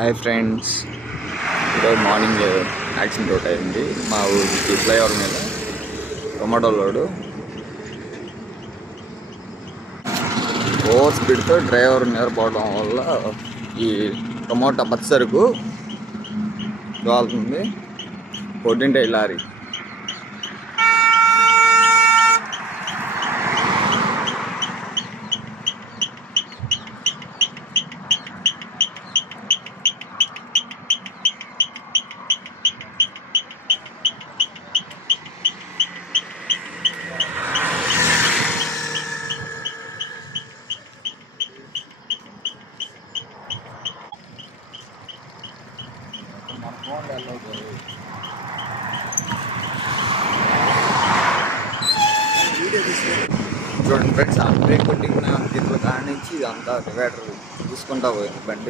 Hi friends, ఈరోజు morning accident ఒకటి అయింది మా ఊరికి ఫ్లైఓవర్ మీద. టొమాటో లోడు ఓవర్ స్పీడ్తో డ్రైవర్ నిలబడడం వల్ల ఈ టొమాటో పచ్చ సరుకు కాలుతుంది. కొట్టింటే లారీ చూడండి ఫ్రెండ్స్, ఆ బ్రేక్ కొట్టిన దీంట్లో కాడి నుంచి అంతా డివైడర్ తీసుకుంటా పోయింది బండి.